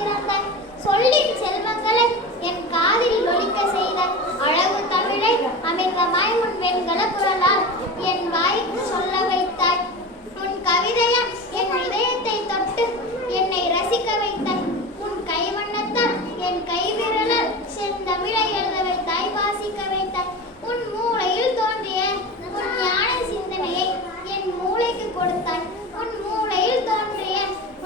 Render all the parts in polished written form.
திறந்தாய். சொல்லின் செல்வங்களை என் காதில் ஒலிக்க செய்தாய். அழகு தமிழை அமிர்தமாய் உன் வெண்கல குரலால் என் வாய்க்கு சொல்ல வைத்தாய். உன் கவிதையால் என் இதயத்தை தொட்டு என்னை ரசிக்க வைத்தாய். உன் கைவண்ணத்தால் என் கைவிரலால் செந்தமிழை எழுத வைத்தாய், வாசிக்க வைத்தாய். உன் மூளையில் தோன்றிய உன் ஞான சிந்தனையை என் மூளைக்கு கொடுத்தாய். உன் மூளையில் தோன்றிய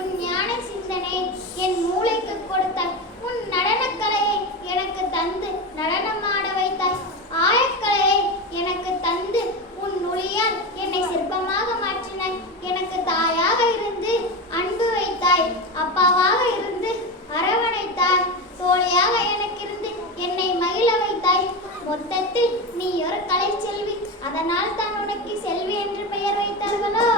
உன் ஞான சிந்தனையை என் மூளைக்கு கொடுத்தாய். உன் நடனக்கலையை எனக்கு தந்து நடனமாட வைத்தாய். ஆயக்கலையை எனக்கு தந்து உன் நுழியால் என்னை சிற்பமாக மாற்றினாய். எனக்கு தாயாக இருந்து அன்பு வைத்தாய், அப்பாவாக இருந்து அரவணைத்தாய், தோழியாக எனக்கு இருந்து என்னை மகிழ வைத்தாய். மொத்தத்தில் நீ ஒரு கலை செல்வி, அதனால் தான் உனக்கு செல்வி என்று பெயர் வைத்தார்களோ.